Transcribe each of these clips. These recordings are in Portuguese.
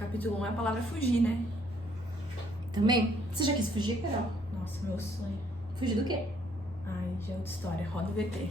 Capítulo 1 é a palavra fugir, né? Também? Você já quis fugir, Carol? Nossa, meu sonho. Fugir do quê? Ai, já é outra história. Roda o VT.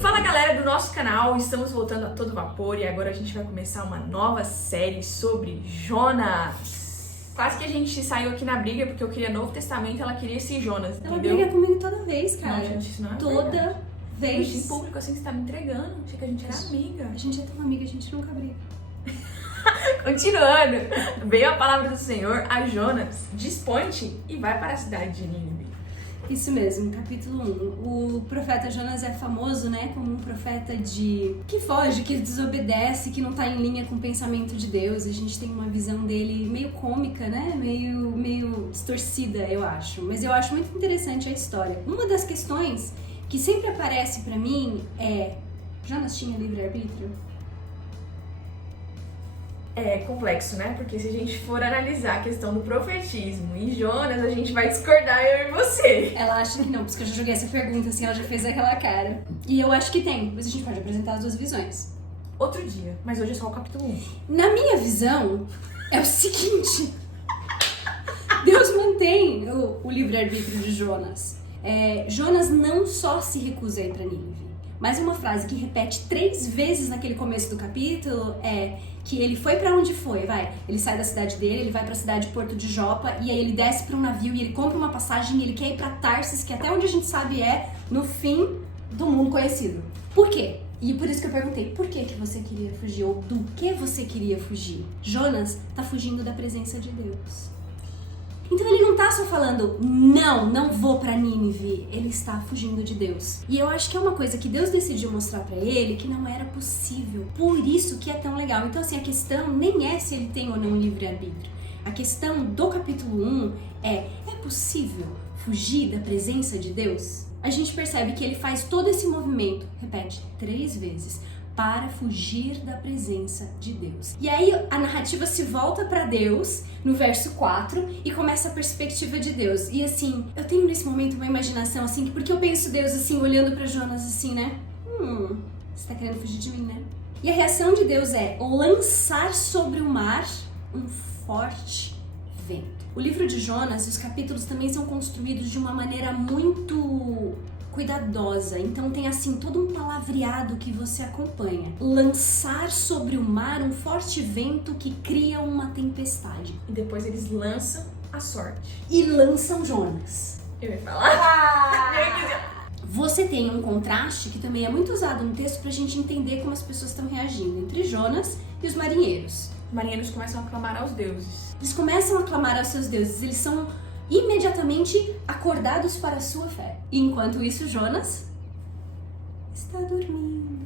Fala, galera do nosso canal. Estamos voltando a todo vapor e agora a gente vai começar uma nova série sobre Jonas. Quase que a gente saiu aqui na briga porque eu queria Novo Testamento e ela queria esse Jonas, Ela entendeu? briga comigo toda vez, cara. Não, gente, isso não é Toda verdade. vez. Mas em público assim, você tá me entregando. Achei que a gente era amiga. A gente é tão amiga, a gente nunca briga. Continuando, veio a palavra do Senhor a Jonas, dispõe-te e vai para a cidade de Nínive. Isso mesmo, capítulo 1. O profeta Jonas é famoso, né, como um profeta que foge, que desobedece, que não tá em linha com o pensamento de Deus. A gente tem uma visão dele meio cômica, né, meio distorcida, eu acho. Mas eu acho muito interessante a história. Uma das questões que sempre aparece pra mim é: Jonas tinha livre-arbítrio? É complexo, né? Porque se a gente for analisar a questão do profetismo e Jonas, a gente vai discordar, eu e você. Ela acha que não, porque eu já joguei essa pergunta, assim, ela já fez aquela cara. E eu acho que tem, mas a gente pode apresentar as duas visões. Outro dia, mas hoje é só o capítulo 1. Na minha visão, é o seguinte: Deus mantém o livre-arbítrio de Jonas. Jonas não só se recusa a ir pra Nínive, mas uma frase que repete 3 vezes naquele começo do capítulo é que ele foi pra onde foi, ele sai da cidade dele, ele vai pra cidade de Porto de Jopa, e aí ele desce pra um navio e ele compra uma passagem e ele quer ir pra Tarsis, que até onde a gente sabe é no fim do mundo conhecido. Por quê? E por isso que eu perguntei, por que você queria fugir? Ou do que você queria fugir? Jonas tá fugindo da presença de Deus. Então ele não tá só falando, não vou pra Nínive. Ele está fugindo de Deus. E eu acho que é uma coisa que Deus decidiu mostrar pra ele que não era possível. Por isso que é tão legal. Então assim, a questão nem é se ele tem ou não livre-arbítrio. A questão do capítulo 1 é possível fugir da presença de Deus? A gente percebe que ele faz todo esse movimento, repete 3 vezes, para fugir da presença de Deus. E aí a narrativa se volta para Deus no verso 4 e começa a perspectiva de Deus. E assim, eu tenho nesse momento uma imaginação assim, porque eu penso Deus assim, olhando para Jonas assim, né? Você tá querendo fugir de mim, né? E a reação de Deus é lançar sobre o mar um forte vento. O livro de Jonas e os capítulos também são construídos de uma maneira muito cuidadosa, então tem assim todo um palavreado que você acompanha. Lançar sobre o mar um forte vento que cria uma tempestade. E depois eles lançam a sorte. E lançam Jonas. Eu ia falar. Você tem um contraste que também é muito usado no texto pra gente entender como as pessoas estão reagindo entre Jonas e os marinheiros. Os marinheiros começam a clamar aos deuses. Eles começam a clamar aos seus deuses, eles são imediatamente acordados para a sua fé. E enquanto isso, Jonas está dormindo.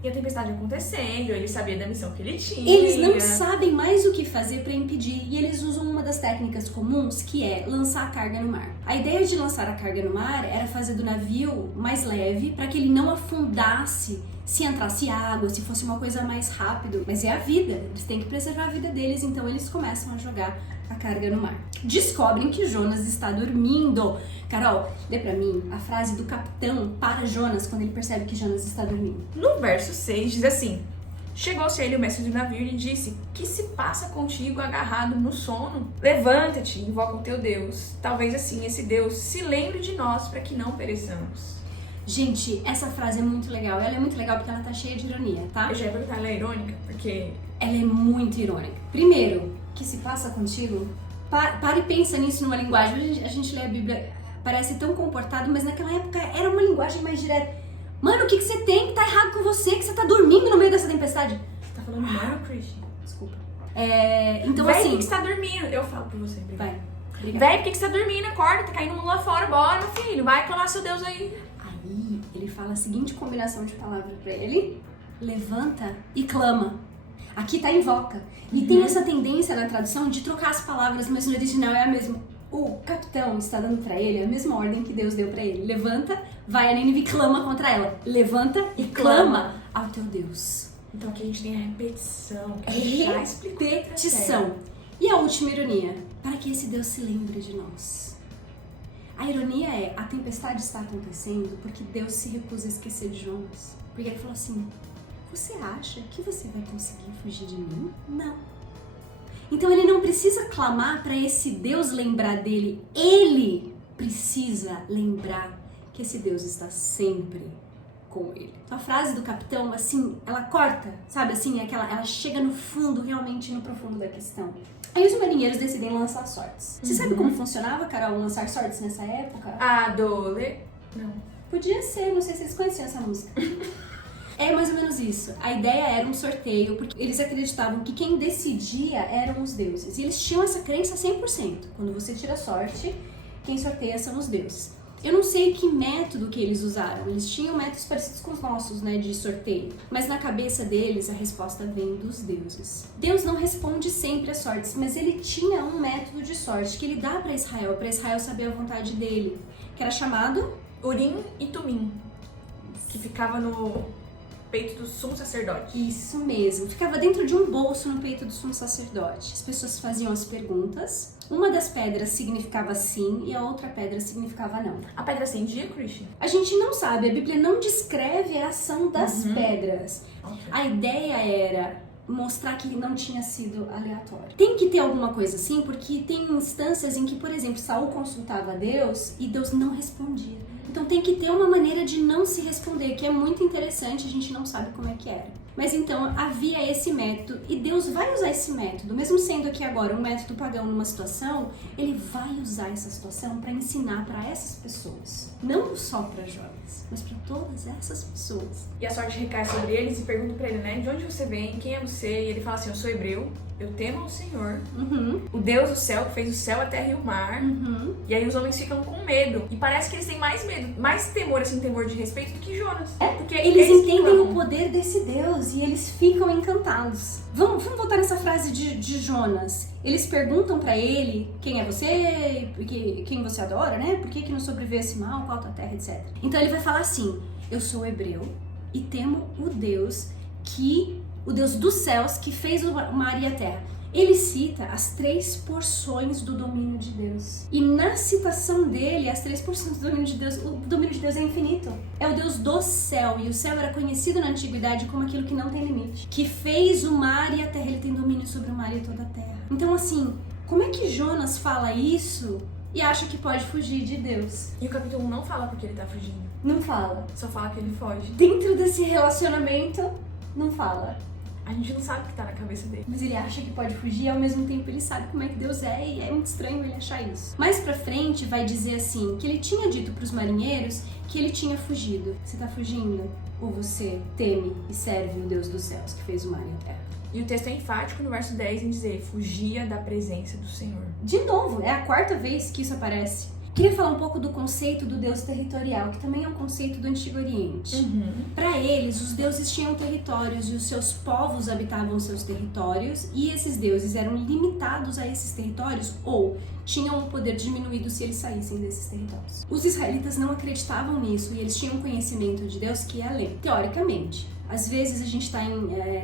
E a tempestade acontecendo, ele sabia da missão que ele tinha. Eles não sabem mais o que fazer para impedir e eles usam uma das técnicas comuns, que é lançar a carga no mar. A ideia de lançar a carga no mar era fazer do navio mais leve para que ele não afundasse se entrasse água, se fosse uma coisa mais rápido. Mas é a vida, eles têm que preservar a vida deles, então eles começam a jogar a carga no mar. Descobrem que Jonas está dormindo. Carol, lê pra mim a frase do capitão para Jonas quando ele percebe que Jonas está dormindo. No verso 6 diz assim: chegou-se a ele o mestre do navio e lhe disse: que se passa contigo agarrado no sono? Levanta-te, invoca o teu Deus. Talvez assim esse Deus se lembre de nós para que não pereçamos. Gente, essa frase é muito legal. Ela é muito legal porque ela tá cheia de ironia, tá? Eu já ia perguntar, ela é irônica? Porque ela é muito irônica. Primeiro, que se passa contigo? Para e pensa nisso numa linguagem. A gente lê a Bíblia, parece tão comportado, mas naquela época era uma linguagem mais direta. Mano, o que você tem que tá errado com você? Que você tá dormindo no meio dessa tempestade? Você tá falando mano, Christian? Desculpa. Então véi, assim... por que você tá dormindo? Eu falo pra você, obrigada. Vai. Obrigada. Véi, por que você tá dormindo? Acorda, tá caindo o mundo lá fora. Bora, meu filho. Vai clamar seu Deus aí. Aí ele fala a seguinte combinação de palavras pra ele: levanta e clama. Aqui tá invoca. E tem essa tendência na tradução de trocar as palavras, mas no original é a mesma. O capitão está dando pra ele a mesma ordem que Deus deu pra ele. Levanta, vai a Nínive e clama contra ela. Levanta e clama ao teu Deus. Então aqui a gente tem a repetição, que a gente já explicou. Repetição. E a última ironia, para que esse Deus se lembre de nós. A ironia é, a tempestade está acontecendo porque Deus se recusa a esquecer de Jonas. Porque ele falou assim, você acha que você vai conseguir fugir de mim? Não. Então ele não precisa clamar para esse Deus lembrar dele. Ele precisa lembrar que esse Deus está sempre com ele. A frase do capitão, assim, ela corta, sabe assim, ela chega no fundo, realmente no profundo da questão. Aí os marinheiros decidem lançar sortes. Você sabe como funcionava, Carol, lançar sortes nessa época? Não. Podia ser, não sei se vocês conheciam essa música. É mais ou menos isso. A ideia era um sorteio, porque eles acreditavam que quem decidia eram os deuses. E eles tinham essa crença 100%. Quando você tira sorte, quem sorteia são os deuses. Eu não sei que método que eles usaram. Eles tinham métodos parecidos com os nossos, né, de sorteio. Mas na cabeça deles, a resposta vem dos deuses. Deus não responde sempre às sortes, mas ele tinha um método de sorte que ele dá para Israel saber a vontade dele, que era chamado Urim e Tumim, que ficava no peito do sumo sacerdote. Isso mesmo, ficava dentro de um bolso no peito do sumo sacerdote. As pessoas faziam as perguntas. Uma das pedras significava sim e a outra pedra significava não. A pedra acendia, Christian? A gente não sabe, a Bíblia não descreve a ação das pedras. Okay. A ideia era mostrar que não tinha sido aleatório. Tem que ter alguma coisa assim, porque tem instâncias em que, por exemplo, Saul consultava Deus e Deus não respondia. Então tem que ter uma maneira de não se responder, que é muito interessante, a gente não sabe como é que era. Mas então havia esse método e Deus vai usar esse método, mesmo sendo aqui agora um método pagão numa situação, ele vai usar essa situação para ensinar para essas pessoas. Não só para Jonas, mas para todas essas pessoas. E a sorte recai sobre eles e pergunta para ele, né? De onde você vem? Quem é você? E ele fala assim, eu sou hebreu. Eu temo ao Senhor, o Deus do céu, que fez o céu, a terra e o mar. E aí os homens ficam com medo. E parece que eles têm mais medo, mais temor, assim, temor de respeito do que Jonas. Porque eles entendem o poder desse Deus e eles ficam encantados. Vamos voltar nessa frase de Jonas. Eles perguntam pra ele, quem é você, quem você adora, né? Por que não sobrevive esse mal, qual a tua terra, etc. Então ele vai falar assim, eu sou hebreu e temo o Deus dos céus que fez o mar e a terra. Ele cita as 3 porções do domínio de Deus. E na citação dele, as 3 porções do domínio de Deus, o domínio de Deus é infinito. É o Deus do céu. E o céu era conhecido na antiguidade como aquilo que não tem limite. Que fez o mar e a terra. Ele tem domínio sobre o mar e toda a terra. Então assim, como é que Jonas fala isso e acha que pode fugir de Deus? E o capítulo 1 não fala porque ele tá fugindo. Não fala. Só fala que ele foge. Dentro desse relacionamento, não fala. A gente não sabe o que tá na cabeça dele. Mas ele acha que pode fugir e ao mesmo tempo ele sabe como é que Deus é e é muito estranho ele achar isso. Mais pra frente vai dizer assim, que ele tinha dito pros marinheiros que ele tinha fugido. Você tá fugindo? Ou você teme e serve o Deus dos céus que fez o mar e a terra? E o texto é enfático no verso 10 em dizer, fugia da presença do Senhor. De novo, é a 4ª vez que isso aparece. Queria falar um pouco do conceito do Deus territorial, que também é um conceito do Antigo Oriente. Para eles, os deuses tinham territórios e os seus povos habitavam seus territórios e esses deuses eram limitados a esses territórios ou tinham um poder diminuído se eles saíssem desses territórios. Os israelitas não acreditavam nisso e eles tinham um conhecimento de Deus que ia além. Teoricamente, às vezes a gente está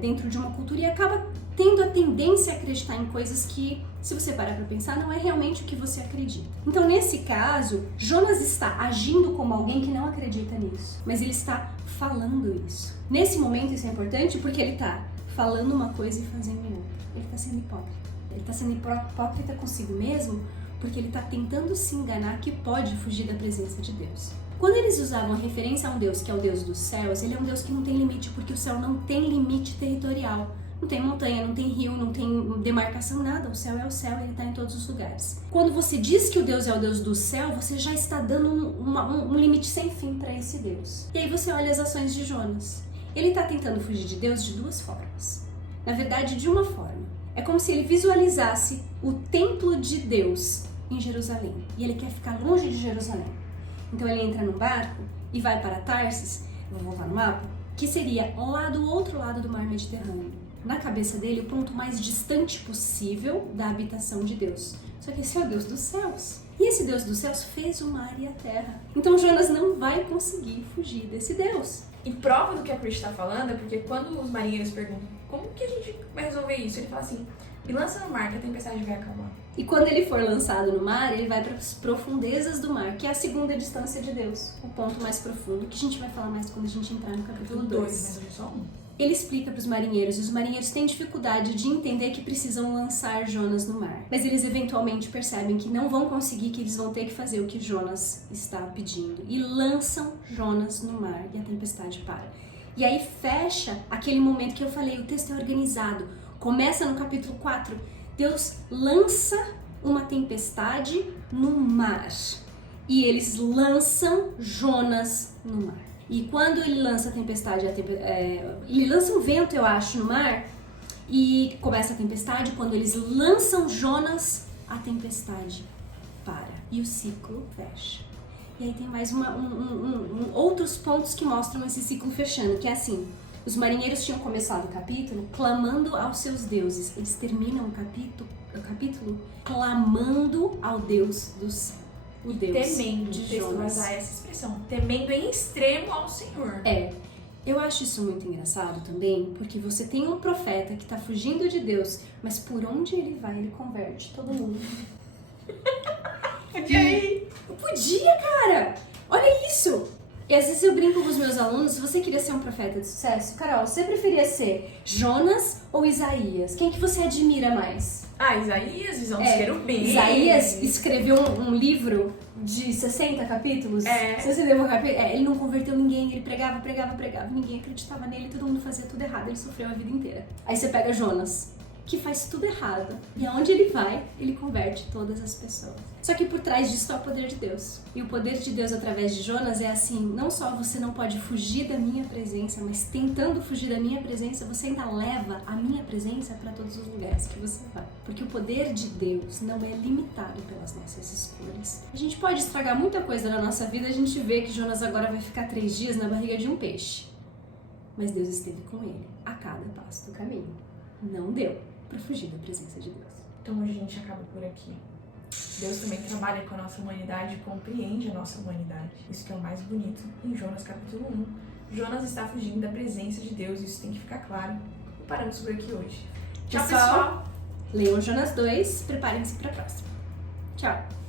dentro de uma cultura e acaba tendo a tendência a acreditar em coisas que, se você parar para pensar, não é realmente o que você acredita. Então, nesse caso, Jonas está agindo como alguém que não acredita nisso, mas ele está falando isso. Nesse momento, isso é importante porque ele está falando uma coisa e fazendo outra. Ele está sendo hipócrita. Ele está sendo hipócrita consigo mesmo porque ele está tentando se enganar que pode fugir da presença de Deus. Quando eles usavam a referência a um Deus que é o Deus dos céus, ele é um Deus que não tem limite, porque o céu não tem limite territorial. Não tem montanha, não tem rio, não tem demarcação, nada. O céu é o céu e ele está em todos os lugares. Quando você diz que o Deus é o Deus do céu, você já está dando um limite sem fim para esse Deus. E aí você olha as ações de Jonas. Ele está tentando fugir de Deus de 2 formas. Na verdade, de uma forma. É como se ele visualizasse o templo de Deus em Jerusalém. E ele quer ficar longe de Jerusalém. Então ele entra num barco e vai para Tarsis, vou voltar no mapa, que seria lá do outro lado do mar Mediterrâneo. Na cabeça dele, o ponto mais distante possível da habitação de Deus. Só que esse é o Deus dos céus. E esse Deus dos céus fez o mar e a terra. Então Jonas não vai conseguir fugir desse Deus. E prova do que a Chris tá falando é porque quando os marinheiros perguntam como que a gente vai resolver isso, ele fala assim, me lança no mar que a tempestade vai acalmar. E quando ele for lançado no mar, ele vai para as profundezas do mar, que é a segunda distância de Deus, o ponto mais profundo, que a gente vai falar mais quando a gente entrar no capítulo 2. Mas hoje é só um. Ele explica para os marinheiros, e os marinheiros têm dificuldade de entender que precisam lançar Jonas no mar. Mas eles eventualmente percebem que não vão conseguir, que eles vão ter que fazer o que Jonas está pedindo. E lançam Jonas no mar, e a tempestade para. E aí fecha aquele momento que eu falei, o texto é organizado. Começa no capítulo 4, Deus lança uma tempestade no mar. E eles lançam Jonas no mar. E quando ele lança a tempestade, ele lança um vento, eu acho, no mar, e começa a tempestade. Quando eles lançam Jonas, a tempestade para. E o ciclo fecha. E aí tem mais outros pontos que mostram esse ciclo fechando, que é assim, os marinheiros tinham começado o capítulo clamando aos seus deuses. Eles terminam o capítulo clamando ao Deus do céu. O Deus temendo, de o texto vai Jonas. usar essa expressão, temendo em extremo ao Senhor. Eu acho isso muito engraçado também, porque você tem um profeta que tá fugindo de Deus, mas por onde ele vai, ele converte todo mundo. E aí? Podia, cara! Olha isso! E às vezes eu brinco com os meus alunos, se você queria ser um profeta de sucesso, Carol, você preferia ser Jonas ou Isaías? Quem que você admira mais? Isaías, visão dos querubins. Isaías escreveu um livro de 60 capítulos. 60 capítulos. Ele não converteu ninguém, ele pregava, ninguém acreditava nele, todo mundo fazia tudo errado, ele sofreu a vida inteira. Aí você pega Jonas, que faz tudo errado, e aonde ele vai, ele converte todas as pessoas. Só que por trás disso está o poder de Deus. E o poder de Deus através de Jonas é assim, não só você não pode fugir da minha presença, mas tentando fugir da minha presença, você ainda leva a minha presença para todos os lugares que você vai. Porque o poder de Deus não é limitado pelas nossas escolhas. A gente pode estragar muita coisa na nossa vida, a gente vê que Jonas agora vai ficar 3 dias na barriga de um peixe. Mas Deus esteve com ele a cada passo do caminho. Não deu para fugir da presença de Deus. Então hoje a gente acaba por aqui. Deus também trabalha com a nossa humanidade e compreende a nossa humanidade. Isso que é o mais bonito em Jonas capítulo 1. Jonas está fugindo da presença de Deus, isso tem que ficar claro. E paramos por aqui hoje. Tchau, pessoal! Leiam Jonas 2, preparem-se para a próxima. Tchau!